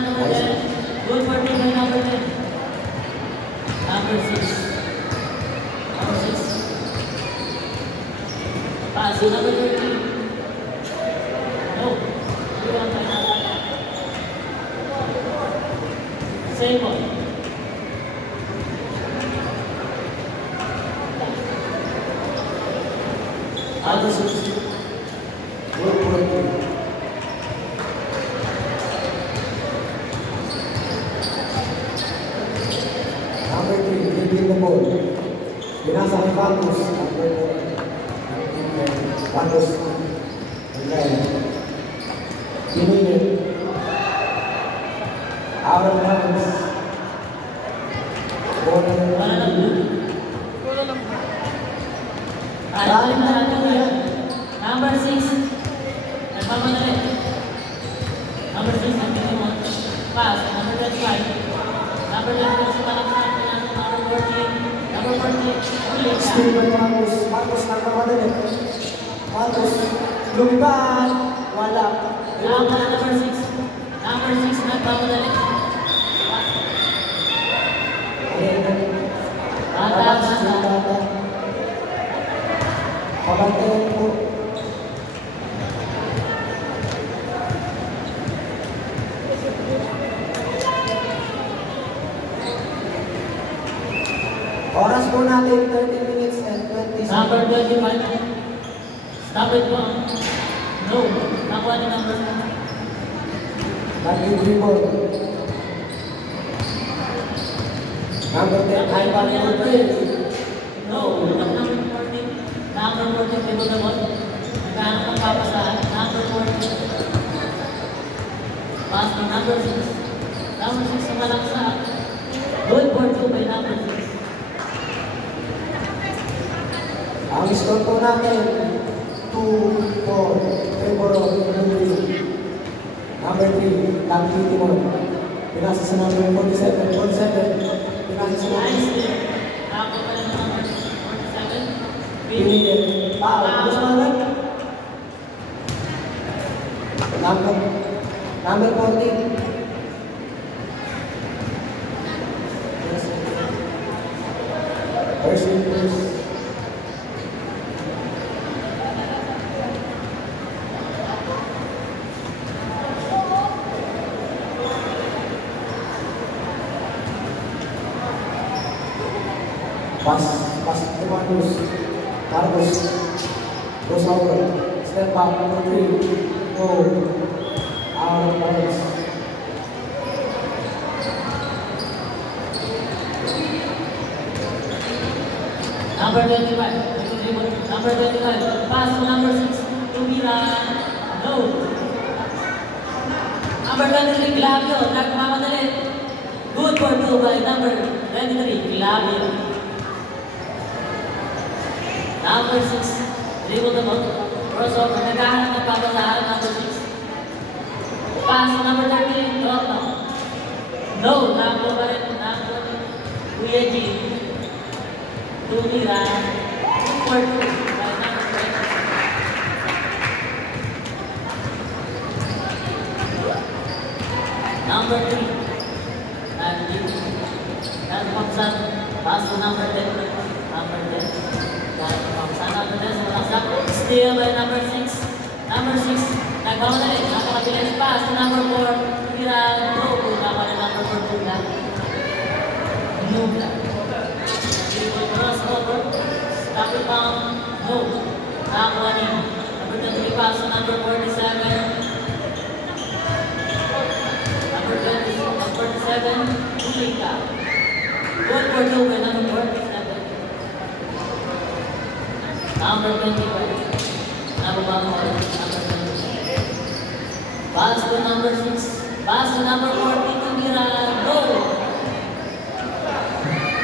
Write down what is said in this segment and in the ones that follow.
number 10. Good for team by number 10. Number 6. Number 6. Pass to number 13. No. Same ball. Out of 6. Good for team. Number 3, leading the ball. Pinasa ni Patos. Patos. Again. Pinili. Out of hands. Ball na blue. Number 6. Nagmamadali. Number 6, nagpili mo. Pass. Number 25. Number 11, sumalaksan. Number 14. Number 14. Steven Patos. Patos nagmamadali. Patos. Lumipad. Wala. Number 6. Number 6, nagmamadali. Pabantayan po. Oras po natin 30 minutes and 20 seconds. Number 25. Stop it po. No. Nakuha ni number 1. Nag-dribble. Number 10, high ball number 3. No. Number 14. Number 14, dribble the ball. Nagkahanap ng papasahan. Number 14. Pass to number 6. Number 6 sumalaksan. Good for 2 by number 6. Ang score po natin, 2-4, favor of number 3, Lucky Timon. Pinasa sa number 47, pinasa sa number Ako pa lang number 47. Pinili. Gusto mo lang? Number 14. First in first. Pass to Marcos. Goes over. Step back, number 3. Go. Out of bounds. Number 25. Number 25. Pass to number 6. Tumira. No. Number 23. Glavio. Nagmamadali. Good for 2 by number 23. Glavio. Number 6. Dribble the ball. Crossover. Naghahanap ng papasahan. Number 6. Pass to number 13. Drop down. No. Nakuha pa rin. Kuya G. Tumira. Good for 2 by number 20. Number 3. Nagpapsan. Pass to number 10. Number 10. Still by number 6. Number 6. Nagmamadali. Nakakabilis pass to number 4. Tumira. No. Nakuha na number 4. Tula. Nubla. Crossover. Stop it down. No. Nakakuha ni number 23 pass to number 47. Number 47. Tulika. Good for 2 by number 47. Number 25. Number 1 more. Number 20. Pass to number 6. Pass to number 40. Tumira. Go.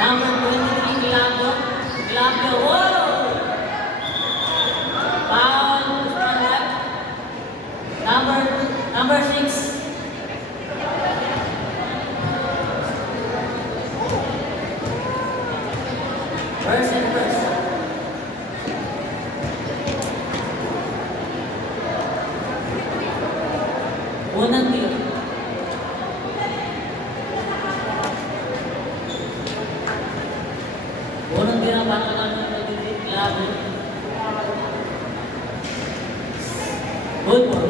Number 23. Glavio. Whoa! Foul. Number 6. First and first. Unang tiro. Good ball.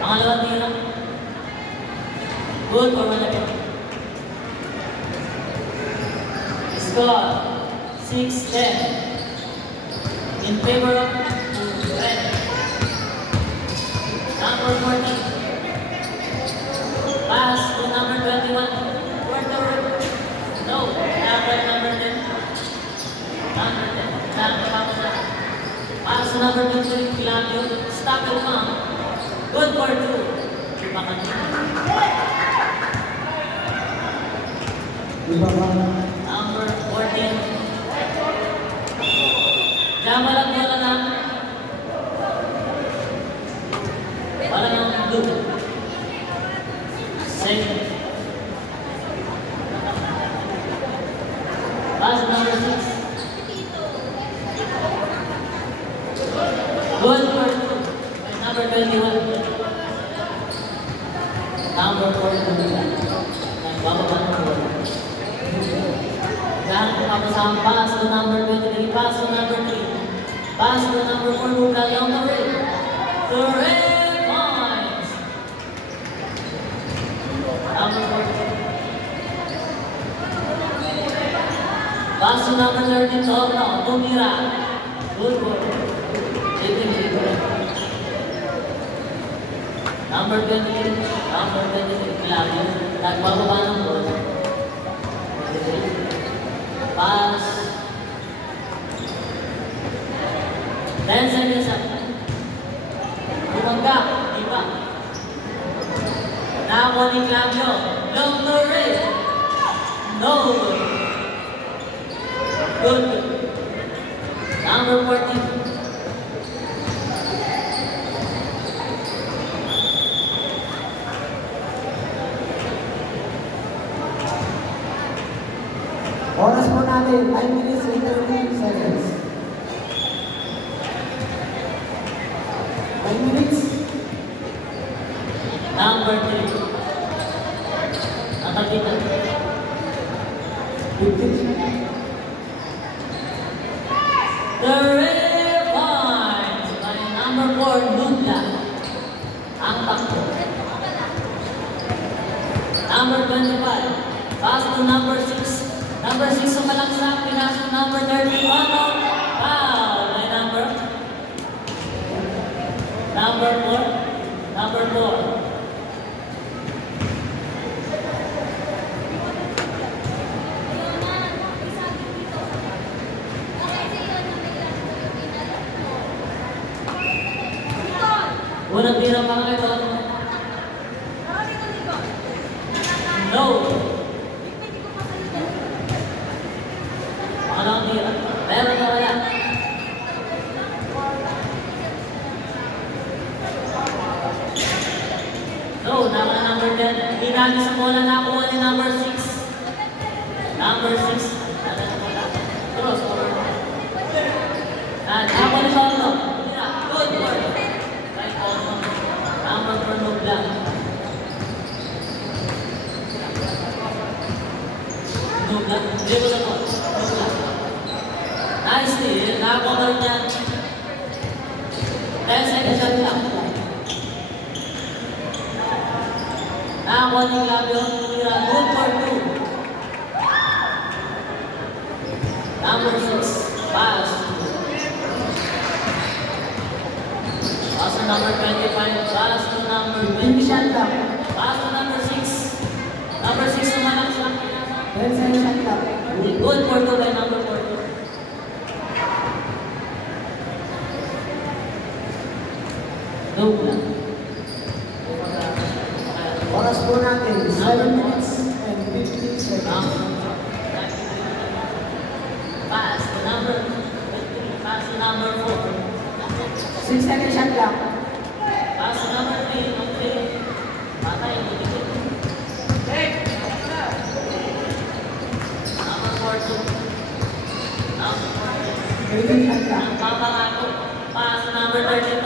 Pangalawang tira. Good for Malaki. Score 6-10 in favor of Red. Number 14. Pass to number 21. No, number 10. Number 10. Pass to number 23. Kilamyo. Stop and pump. Good for 2. Number 14. Jama lang wala na. Wala nang blue. Second. Pass number 6. Good for 2. Number 21. Number 4. Nagbababa ng ball. Dahil kapasama pass to number 23, pass to number 3, pass to number 4, mula lang na rin. 3 points! Number 4. Pass to number 13, Torno, tumira. Good ball. Number 23, Claudio, nagbababa ng ball. Pass. 10 seconds up. Bumangga, iba. Nako ni Claudio. Long no race. No. Good. Number 14. Oras po natin, 5 minutes and 30 seconds. 5 minutes. Number 3. Nakakita. 50. 3 points by number 4, Nubla. Ang takbo. Number 25. Pass to number 6. Number 6 sumalaksak, pinasok number 30, Ono. Foul by number 4. Number 4. Unang tira mga ito. No. Pangalawang tira. Meron na wala. No, number 10. Hinagi sa bola, nakuha ni number 6. Number 6. Cross over. Ako ni Soto. Good work. Right on. Number 4, Nubla. Nubla. Dribble na po. Nubla. Nice steal. Nakakover niya. 10 seconds shot lang. Nakakuha ni Claudio. Good for 2. Number 6. Pass. Pass to number 25. Pass to number 20. Pass to number 6. Number 6 sumalang sa 10 seconds lang. good for 2 by number 4. No plan. Oras po natin, 7 minutes and 15 seconds. Pass to number 23. Pass to number 4. 6 seconds shot lang. Pass to number 3. Patay. Number 4. Number 4. 18 shot lang. Papangako. Pass to number 30.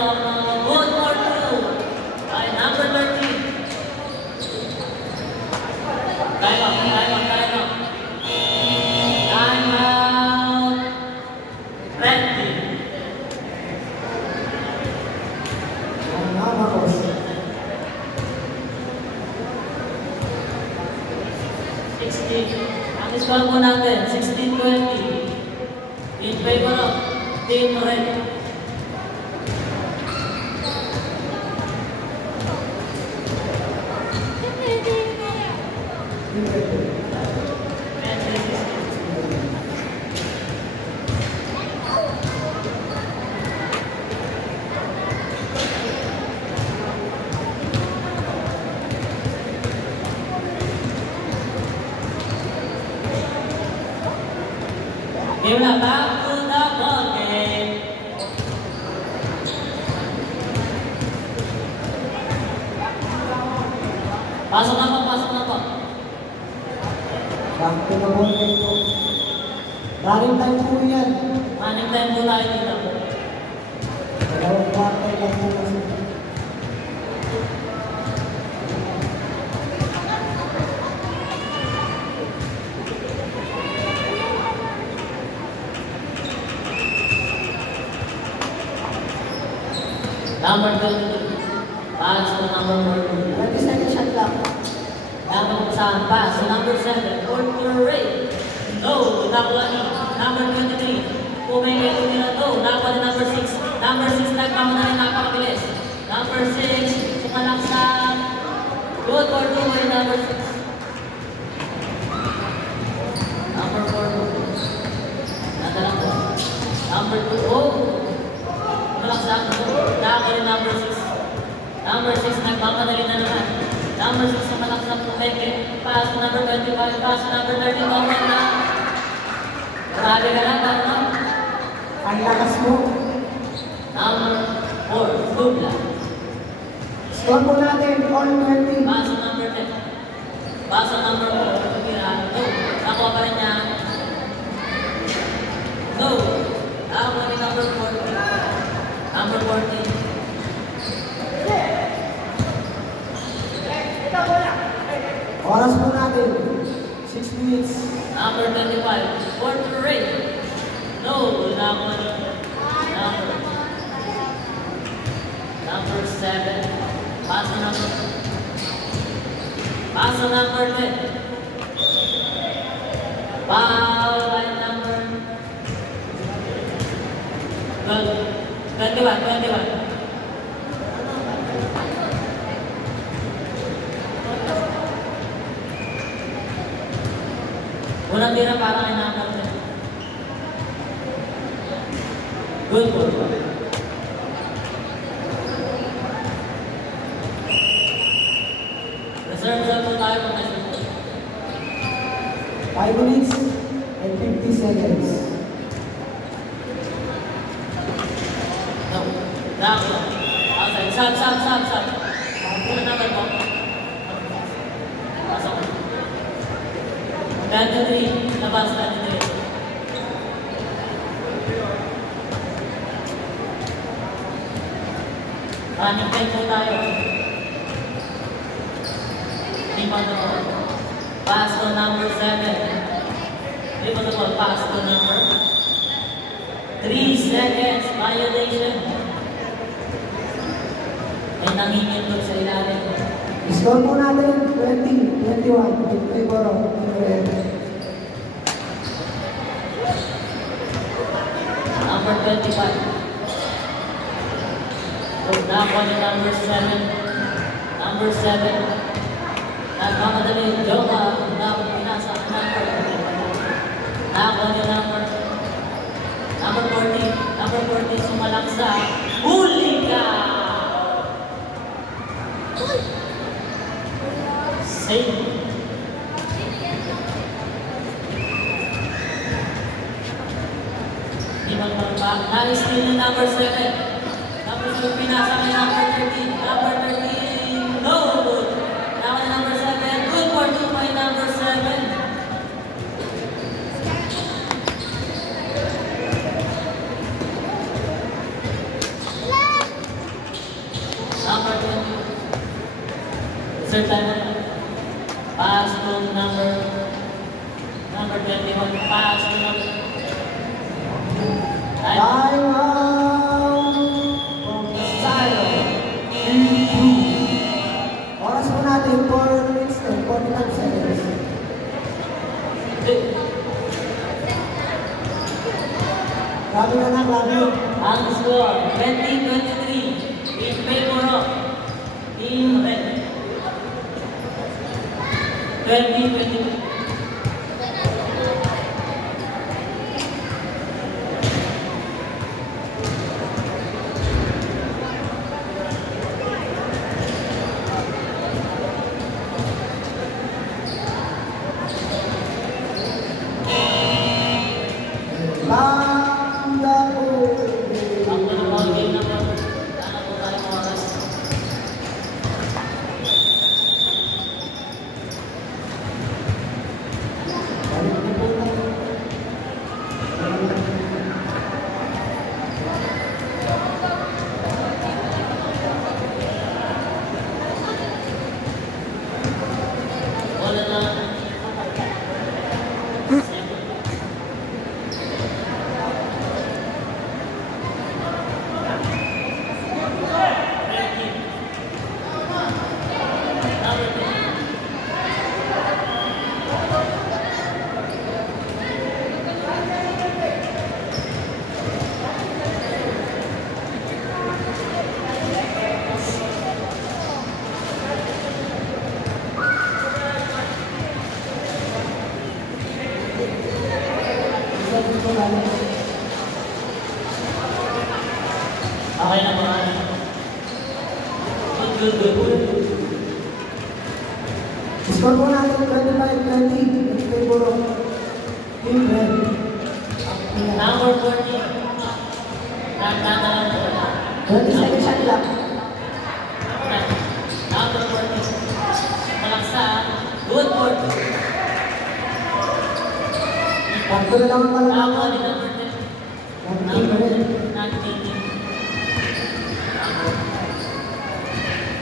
Good for 2 by number 13. Time out. Time out. Time out. Time out. score natin, 16-20. In favor of Team Red. Game na, back to the ball game. Pasok na po, pasok na po. Back to the ball game po. Running time po yan. Running time po tayo dito. Dalawang quarter lang po kasi. Number 22. Pass to number 14. 20 seconds shot lang. Number saan pass to number 7. Porter Ray. No, nakuha ni number 23. Pumingay ko nila no. Nakuha ni number 6. Number 6 nagkama na rin napakabilis. Number 6. Sumalang sa good for 2 by number 6. Number 4. Nadala ko. Number 2. Oh. Malaksak mo. Nakuha ni number 6. Number 6 nagmamadali na naman. Number 6 na malaksak mo. Pass to number 25. Pass to number 30. Bawal na. Grabe ka na. Tama. Ang lakas mo. Number 4. Dubla. Score po natin, all 20. Pass to number 10. Pass to number 4. Tira. No. Nakuha pa rin niya. No. Nakuha ni number 4. Number 14. Oras po natin, 6 minutes. Number 25. Porter Ray. No. Nakuha ni number 7. Pass to number 10. Foul by number 21. Unang tira para kay number 10. Good ball. Reserve lang po tayo pag nasa 5 minutes and 50 seconds. No. Down. Outside. Sub. Una naman po. Pasok. 23. Labas 23. Running time po tayo. Lima na po. Pass to number 7. Lima na po. Pass to number 3 seconds. Violation. May nangingitlog sa ilalim. Score po natin, 20-21. In favor of Red. Number 25. Nakuha ni number 7. Number 7. Nagmamadali. Joka. Pinasa ang number. Nakuha ni number 40. Number 40 sumalang sa Hulika. Save. Di magpapa. Na-steal ni number 7. Tapos yung pinasa ni number 13. Number 13. No good. Now number 7. Good for 2 by number 7. Number 20. Third time na. Pass to number 21. Pass to number. Time out from the side. Oras po natin, 4 minutes and 45 seconds. Grabe na lang, grabe. Ang score, 20-23 in favor of Team Red. 20-22. Okay na ba? Good. Score po natin 25-20 in favor of Team Red. Number 14. Nagkana lang po. 20 seconds shot lang. Number 14. Malaksa. Good for 2. Pagko na lang ang Tama kalalaman. ni number 10. Team Red. Not 18.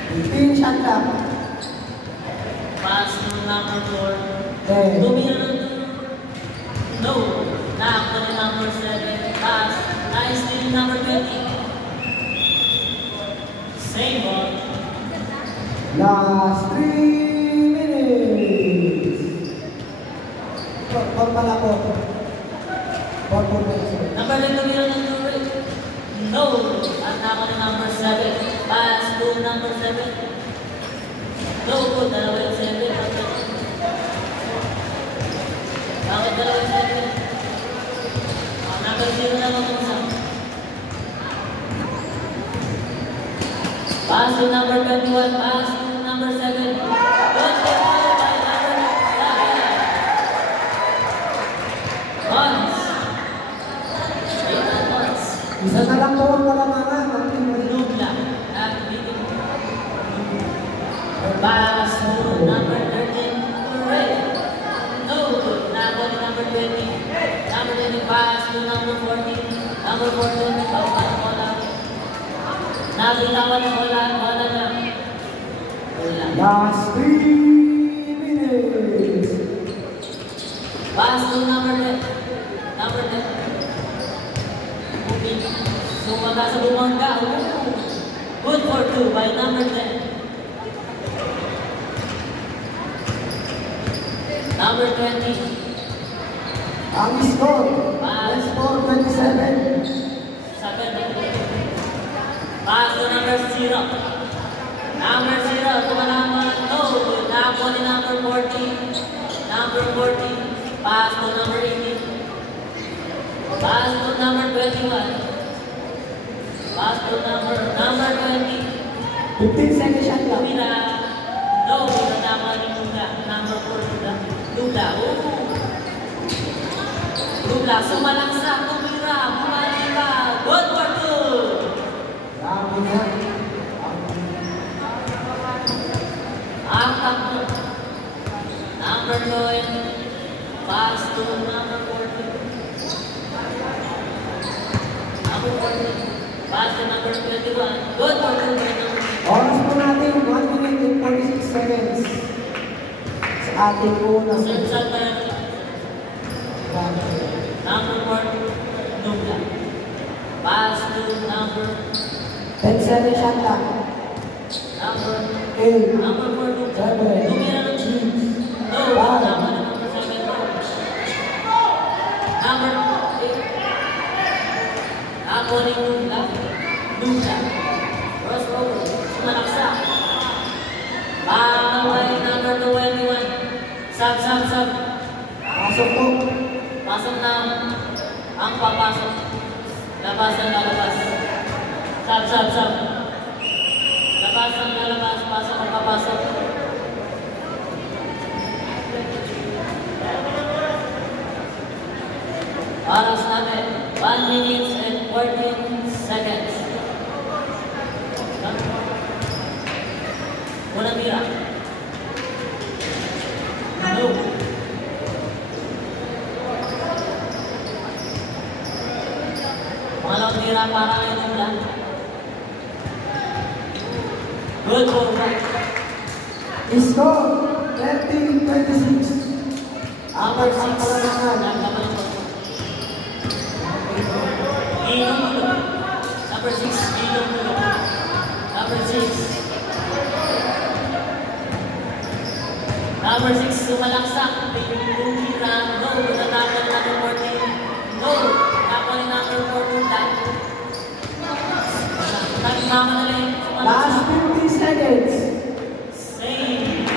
15 shot lang. Pass to number 4. 10. No. Knock to the number 7. Pass. Nice to number 20. Same ball. Last 3 minutes. Por pala po. Por minutes. Number 2 to no. At knock to the number 7. Pass to number 7. No good. Dalawa yung 7. Bakit dalawa yung 7? Number 0 na lang kung saan. Pass to number 21. Pass to number 7. Good control by number 7. Runs. 8 runs. Isa na lang po ang kalamangan ng Team Red. Nubla. At meeting. Pass to number 13. Red. No good. Number 20. Number 20 pass to number 14. Number 14. Bola. Nabitawan ng bola na. Bola. Last 3 minutes. Pass to number 10. Number 10. Moving. Sumaga sa bumangga. Ooh. Good for 2 by number 10. Number 20. Ang score. Ang score 27. Pass to number 0. Number 0. Tumalaman. No. Napo ni number 14. Number 14. Pass to number 18. Pass to number 21. Pass to number 20. 15 seconds shot lang. Tumira. No. Natama ni Lula. Number 4. Lula. Lula. Sumalaksa. Tumira. Bumaliba. Good for 2. Grabe na. Ang takbo. Number 9. Pass to number 14. Number 14. Pass to number 21. Good for 2. Oras po natin 1 minute and 46 seconds. Sa ating unang Sensal tayo. Number 4. Nubla. Pass to number 10 seconds shot lang. Number 8. Number 4. Nubla. 7. Tumira ng 6. no. Tama na number 7. Number 8. Napoli Nubla. Nubla. Crossover. Sumalaksa. Away number 21. Sub. Pasok po. Pasok na ang papasok. Labas ang lalabas. Sub. Labas ang lalabas. Pasok ang papasok. Oras natin, 1 minute and 14 seconds. Unang tira. No. Pangalawang tira para kay Nubla. Good for right. Score 30-26. Number 6. Nagkabalik po. Gilong Mulo. Number 6. Gilong Mulo. Number 6. Number 6, sumalaksak. Yung tira, no. Natapon number 14. No. Tapon number 14 lang. Nagmama na rin. Last 50 seconds. Same.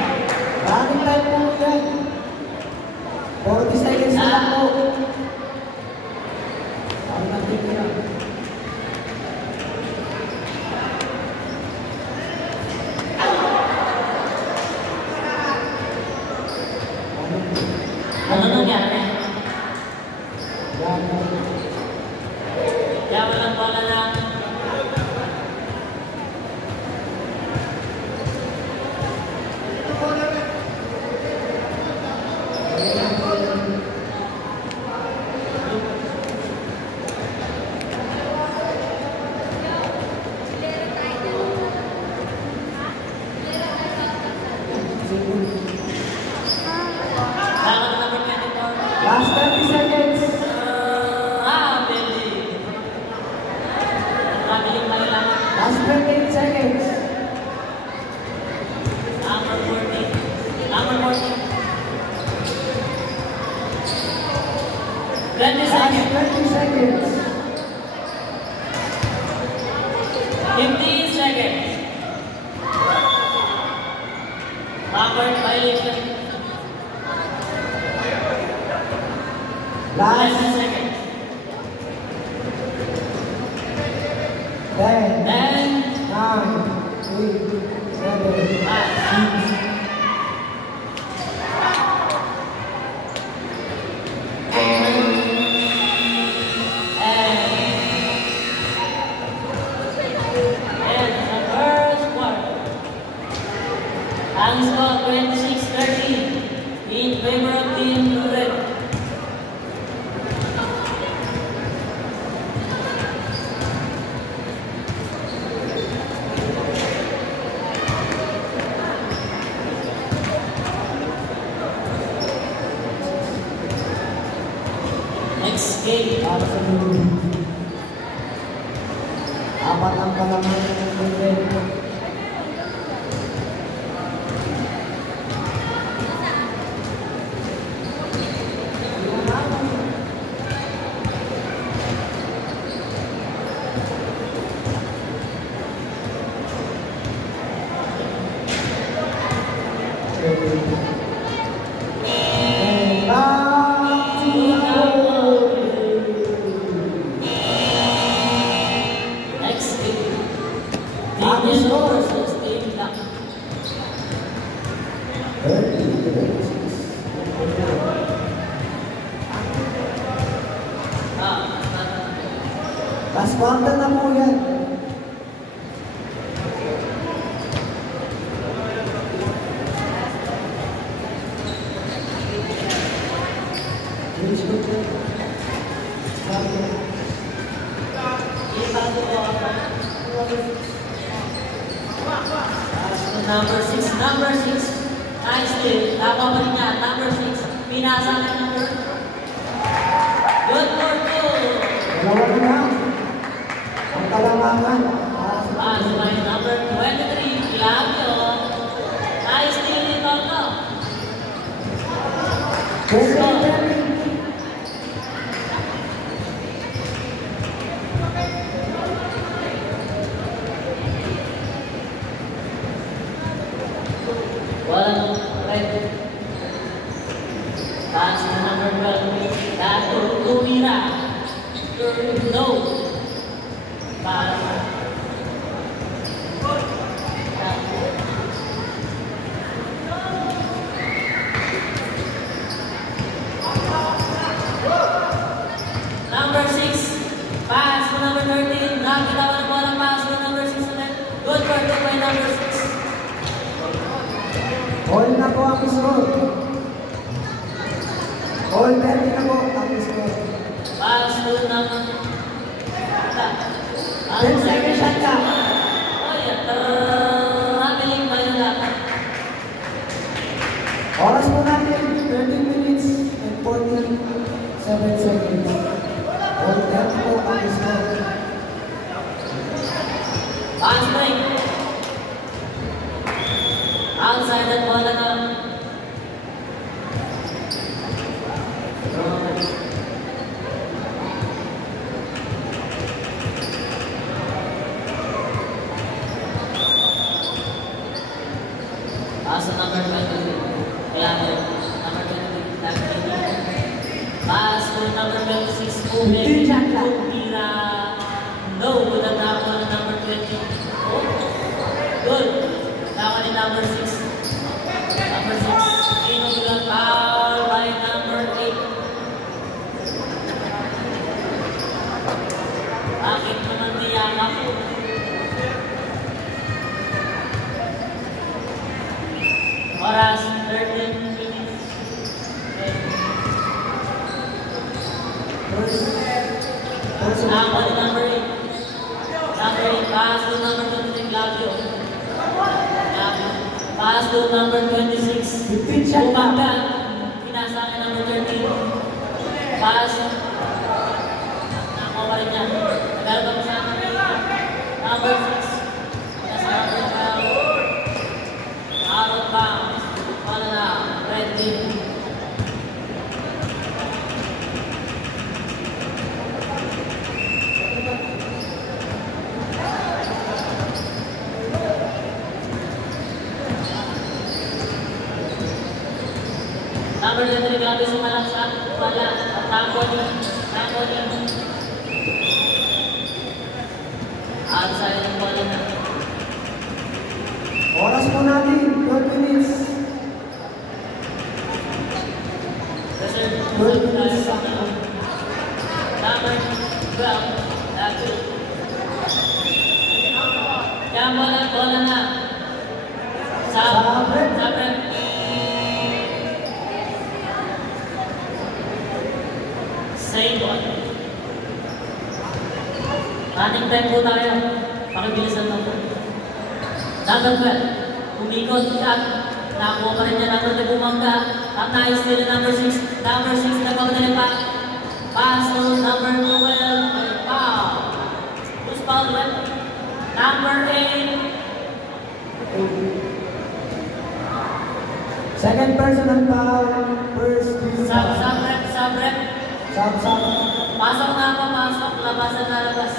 Running time po yan. 40 seconds na lang po. Ang natitira. Ano nangyari? Yan. Kaya walang bola na. Kailangan number 24. Last 30 seconds. Mabiling kailangan. Last 28 seconds. Number 14. Number 14. 20 Last seconds. 20 seconds. 15 seconds. Backward violation. Last 20 seconds. 10, 10, 9, 8, 7, 5, and the first quarter. Ang score 26-13 in favor of Team Blue Red. Next game. para sa mundo. Apat ang kalaman ng mundo. Next game. Team Yellow versus Team Black. Last quarter na po yan. Number 6. Nice steal. Tama pa rin niya. Number 6. Pinasa na number. Good for two. Dalawa na lang. Ang kalamangan. Pass by number 23. Flavio. Nice steal ni Torno. No. Pass. Number 6. Pass to number 13. Nakita ko na po ang pass to number 6 ulit. Good for good by number 6. All na po ang score. All 30 na po ang score. Pass to number 10 seconds shot ka. Oh yeah. Traveling pa yun dapat. Oras po natin, 13 minutes and 47 seconds. All 30 po ang score. Pass break. Outside that ball na. Pass to number 20. Kaya number 20. Pass to number 26. Tira. No, good at number 20. Good. Now ni number 6. Number 6. Inulang foul by number 8. Bakit naman niya ako? Oras 13 minutes. Ako ni number 8. Number 8. Pass to number 23. Glavio. Pass to number 26. Bumangga. Pinasa ka number 13. Pass. Nakawa rin niya. Nagalaban sa number 6. Pinasa number 12. Out of bounds. Wala na. Red team. Number 23, grabe sumalaksak. Wala. Tako ni. Outside ng bola na. Oras po natin, 12 minutes. Reserve. 12 minutes. Number 12. That's it. Yan bola na. Sabret. Same one. Running time po tayo. Pakibilisan lang po. Number 12. Umikot at nakuha pa rin niya number 2 bumangga. At na-steal number 6. Number 6 nagpapadali pa. Pass to number 12. Foul. Who's foul left? Number 8. Second personal foul. First personal. Sub-rep. Pasok na ako, pasok. Labasan na labas.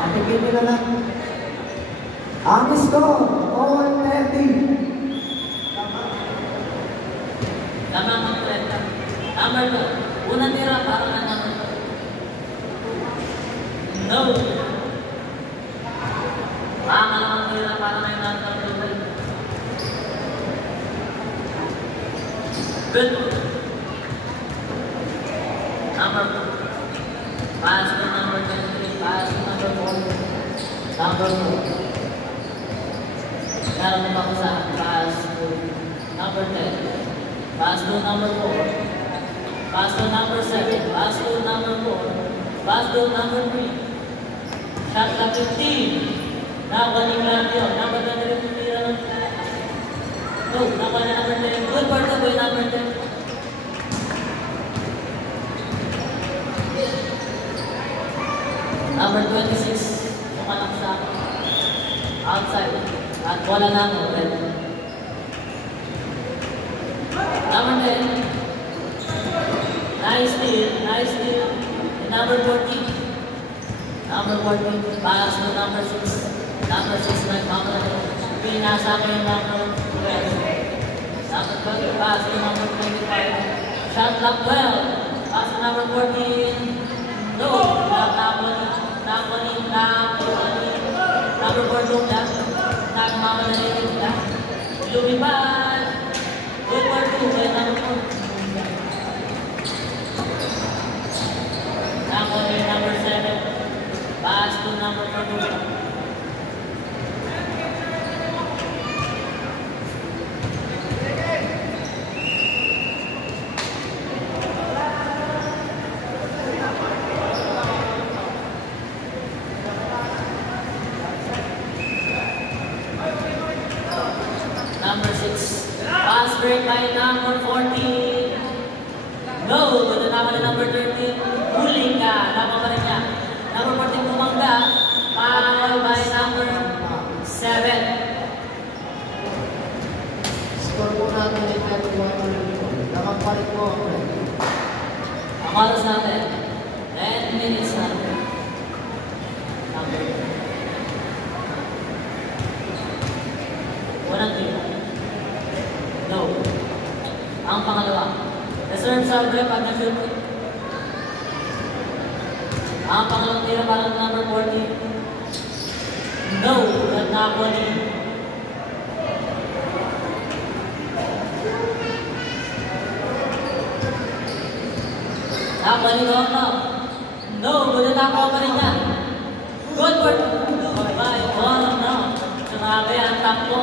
Patikin nyo na lang. Ang score, all 30. Lamang ang 30. Number 2. Unang tira para na number 2. No. Pangalawang tira para na yung number 2. Good. Number 2. Pass to number 23. Pass to number 4. Number 4. Meron na ako sa pass to number 10. Pass to number 4. Pass to number 7. Pass to number 4. Pass to number 3. Shot na 15. Nakuha ni Glavio. Number 23 tira ng... No, nakuha na number 10. Good for the boy number 10. Number 26, sumalang sa outside. At wala na ang red. Number 10. Nice steal. And number 14. Number 14, pass to number 6. Number 6 nag-counter. Pinasa ko yung number 12. Number 12, pass to number 25. Shot clock 12. Pass to number 14. No. 25. Good for 2 by number 4. Nakoli number 7. Pass to number 4. Number 6. Pass break by number 14. No, ito naman na number 13. Huling ka. Tama pa rin niya. Number 14 kumangga. Foul by number 7. Score po natin ay 31. Nakapalik mo. Ang oras natin, 10 minutes na. Number. Unang tira. No. Ang pangalawa. Reserve sa rep at na-shoot. Ang pangalawang tira para ng number 14. No. At nakapoli. Nakapoli ko ako. No. Good at ako pa rin niya. Good for 2 by 1. No. Sumabi ang takbo.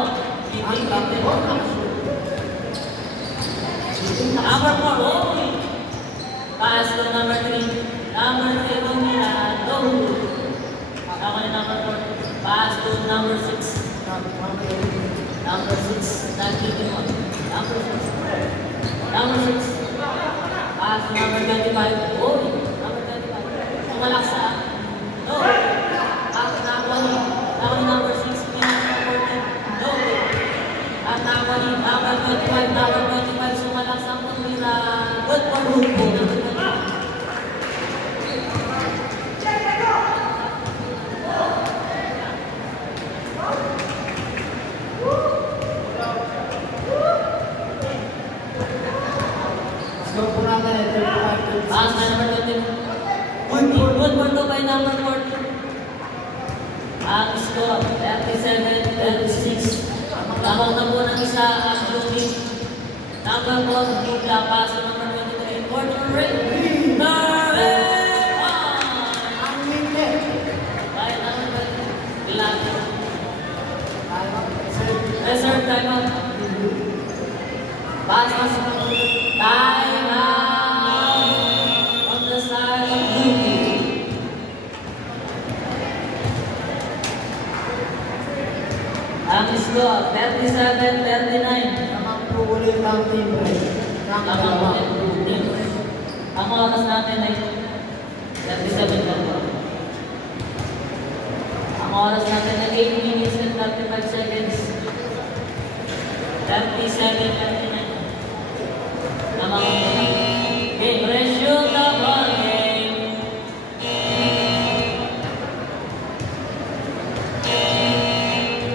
Number 4, oh! Pass to number 3. Number 3, Lumina, no! Ako ni number 4. Pass to number 6. Number 6, nag-18 mo. Number 6. Number 6. Pass to number 25. Oh! Number 25. Sumalaksa. No! Pass to number 6. No! At nakapali, number 25, sumalaksang pumira. Good for Rupo. Score po natin ay 35. Pass by number 20. Good for 2 by number 40. Ang score, 37-36. Tawag na po ng isa ang looking. Number 4, Bugla, pass to number 23. Porter Ray. Ang minute. By number 11. Reserve timeout. Pass to timeout on the side of Luki. Ang score, 37-39. Naman po ulit ang team break. Ang oras natin ay 37 lang po. Ang oras natin ay 8 minutes and 35 seconds. 37-39. Namang game, resume the ball game.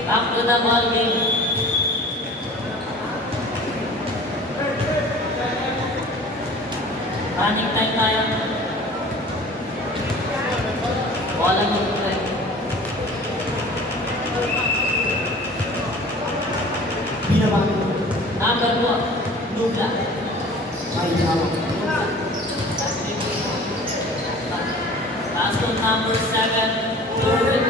Back to the ball game. Running time tayo. Bola mo tayo. Binabago. Number 2, Nubla. Ay, tama. Pass to number 7, Turin.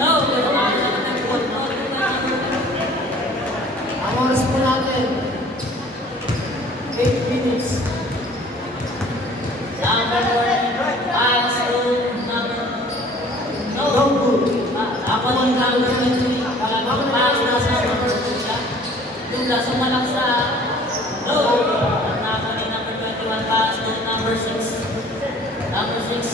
No, ito ang nag-good. No, ito ang number 2. Ang oras po natin, 8 minutes. Number 4, pass to number... No, No good. ako yung number 23. Pass na sa number 2. Nubla, sumalak sa... No, at ako ni number 21, pass to number 6. Number 6.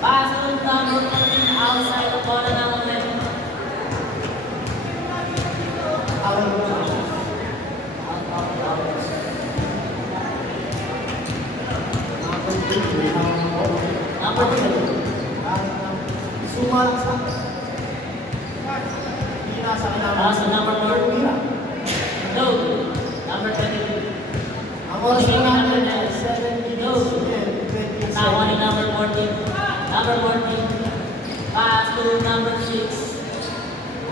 Pass to number 14 outside the corner ng left. Number 2. Sumalak sa. Hindi nasa Pass to number 4. Mira. No. Number 22. Ang oras po natin ay 7 minutes and 20 Tawa ni seconds. number 14. Number 14. Pass to number 6.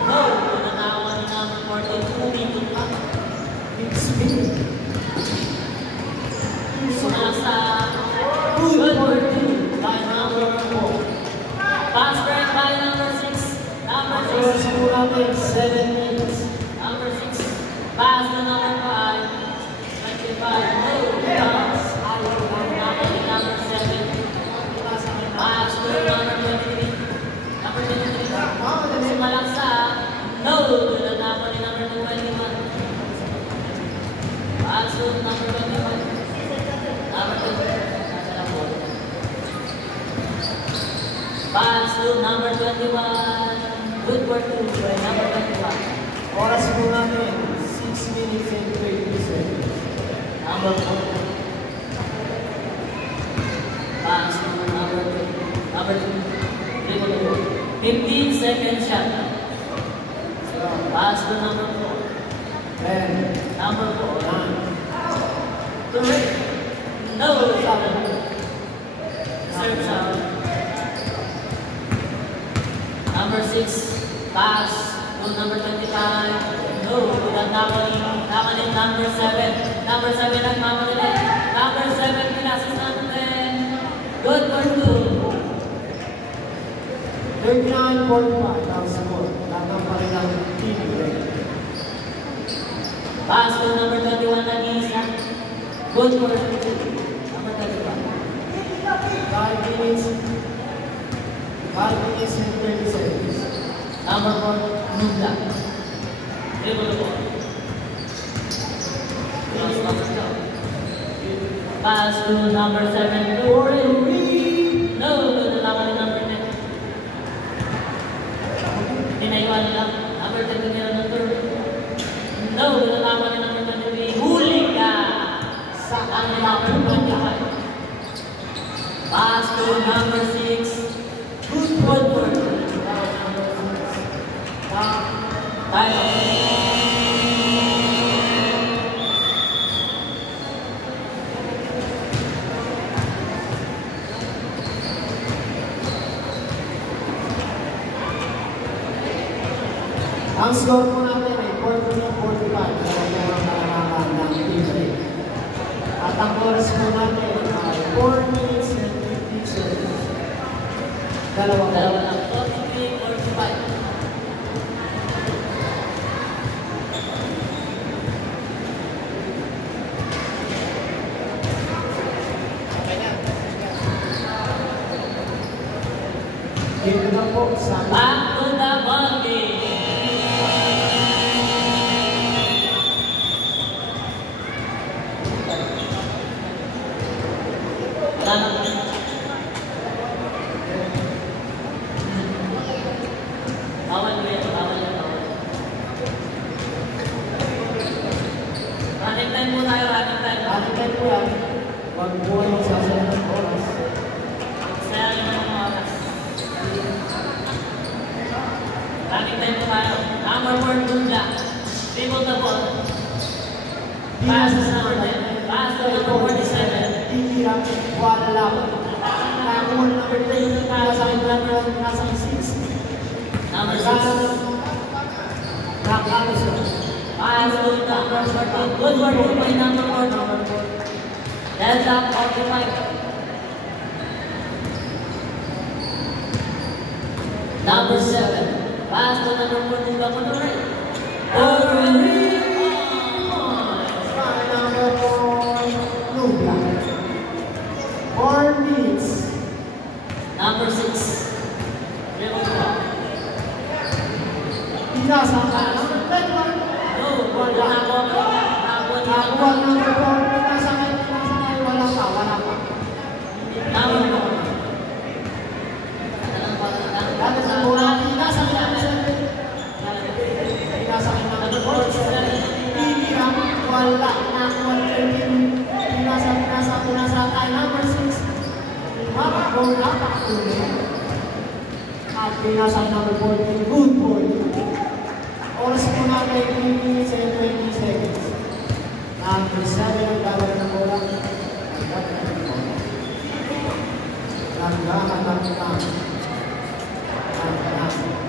No. Natawa ni number 2 minutes. It's big. Sumunod sa good for 2 by number 4. Pass break by number 6. Number 6. Oras po natin, 7 minutes. Number 6. Pass to number 5. 25. No. Pass. Number 7. Pass to number 23. Number 23. Sumalaksa. No. To the Napoli number 21. Pass to number 21. Number 21. Pass to number 21. Good for 2 by number 21. Oras po natin, 6 minutes and 30 seconds. Number 4. Pass to number 2. Number 2. Dribble to 15 seconds shot. Pass to number 4. 10, Number 4. 9, 3. No. Serves out. Number 6. Pass to number 25. No. To the Napoli. Napoli number 7. Number 7 nagmamadali. Number 7 pinasas natin. Good for 2. 39-45 ang score. Laban pa rin ang team break. Pass to number 21 nag-iisa. Good for 2. Number 21. 5 minutes. 5 minutes and 30 seconds. Number 4, Nubla. Dribble the ball. Pass to number 7, Corey. No, to the number 10. Pinayuan lang. Number 10 to meron ng third. No, to the number 23. Huli ka! Sa ang number 25. Pass to number 6. Good for 2. Ang score po natin ay 43-45 sa mga kalamakan ng team break. At ang oras po natin ay 4 minutes and 50 seconds. Dalawa lang. 43-45. Dito na po sa Back to the ball game. Bawal mo yan, bawal yan, bawal. Running time po tayo, running time. ating time po yan. Huwag po ay magsasaya ng oras. Saya yung mga oras. Running time po tayo. Number 4, Dunda. Dribble the ball. Pass to number 10. Pass to number 47. Titira, wala lang. Nakakuha ng number 10, nasa akin nasa 6. Number 6. Nakakalos ko. Pass to number 14. Good for 2 by number 14. That's up 45. Number 7. Pass to number 14. Back on the right. Number 4, Nubla. 4 minutes. Number 6. Dribble the ball. Pinasa ka. Number 21. No, wala ako. Nakakuha ng number 4. Pinasa ka. Wala pa, wala pa. Number 4. Dati sa bola, pinasa ka number 7. Pinasa ka number 47. Titira, wala. Nakakuha ng 13. Pinasa kay number 6. Wala pa. At pinasa ka number 14. Good boy. Oras po natin 3 minutes and 20 seconds. Number 7 ang gawin ng bola. Nagkakatak.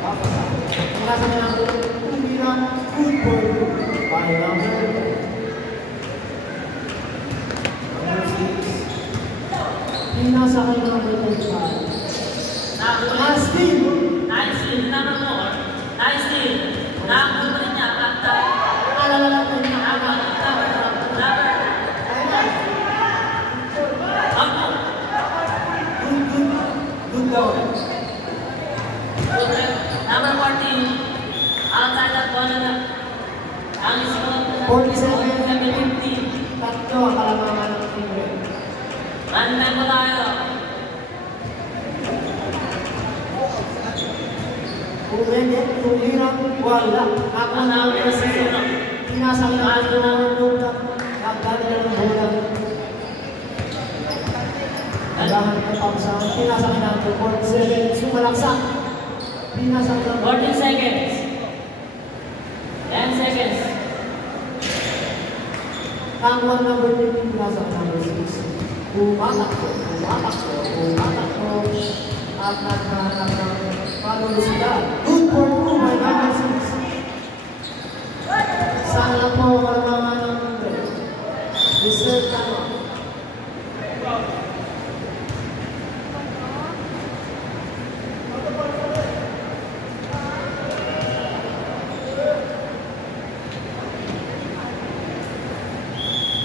Papasa. Pinasa ka number 2. Tumira. Good for two by number 6. Pinasa kay number 25. Nice steal! Nice steal naman mo. Nice steal. Nakakuha pa rin niya. Kanta. Alala ko niya. Number. Ako. Good daw. Number 14. Outside that ball na. Ang isunod na. 47. Number 50. Tatlo ang kalamangan ng team red. Run-time mo tayo. Pwede, tumira, wala. Ako na ang kasi pinasang na ang bola. Nagdali na ng bola. Nagahan ka pa sa pinasang na ang 47. Sumalaksak. Pinasang na 14 seconds. 10 seconds. ang one number 15 pinasang number 6. Tumatakbo. At naghahanap ng palulusida. Good for 2 by number 6. Sana po kalamangan ng red. Reserve naman.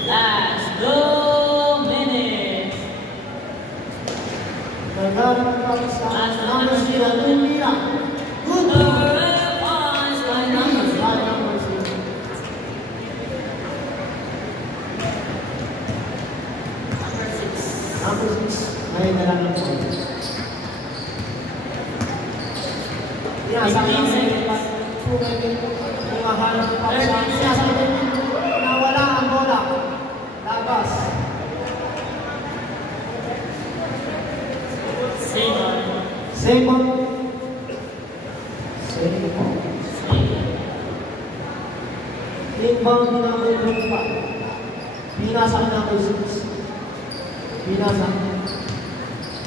Last 2 minutes. Naghahanap pa sa number 0. Tumira. Good for 2 points by number 6. by number 6. Number 6. Number 6. May dala ng point. Pinasang number 6. Pumahanap pa sa pinasang nawala ang bola. Labas. Second. Inbound ni number 25. Pinasang number 6. Pinasang.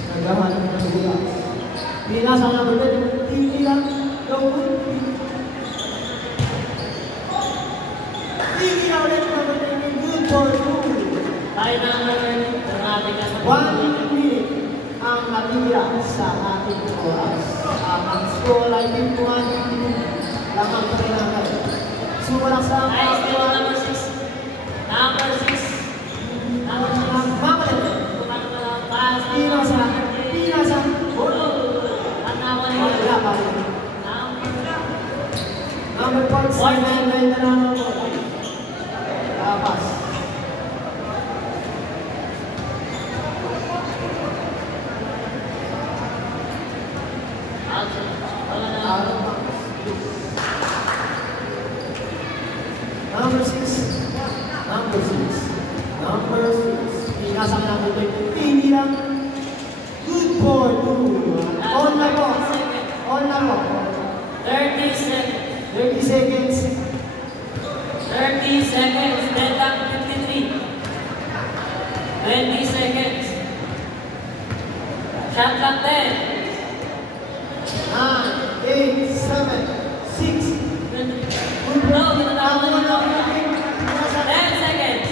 Naghahanap ng bola. Pinasang number 10. Tinilang. Tinilang ulit number 10. Good for 2. By number 1 minute ang natira sa ating oras. Ang score ay 51 lamang kailangan. Sumarang sa Nice steal, number 6. Number 6. Number 6. Pinasa. Number 47 ay tanang mo. Labas. Number 6. Pinasang number 20. Tinilang. Good for 2. On na po. 30 seconds. 30 seconds. 30 seconds. Deadlock 53. 20 seconds. Shot clock 10. 9, 8, 7, 6. No, tinatawag mo na. 10 seconds.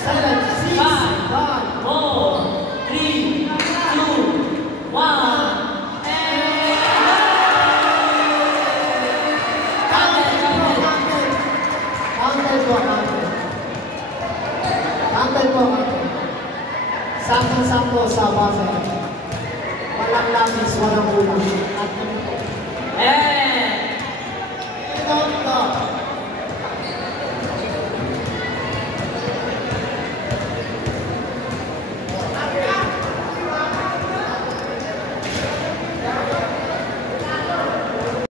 7, 6, 5, 4, 3, 2, 1. Sakto sa base. Walang labis, walang ulang. At Hey!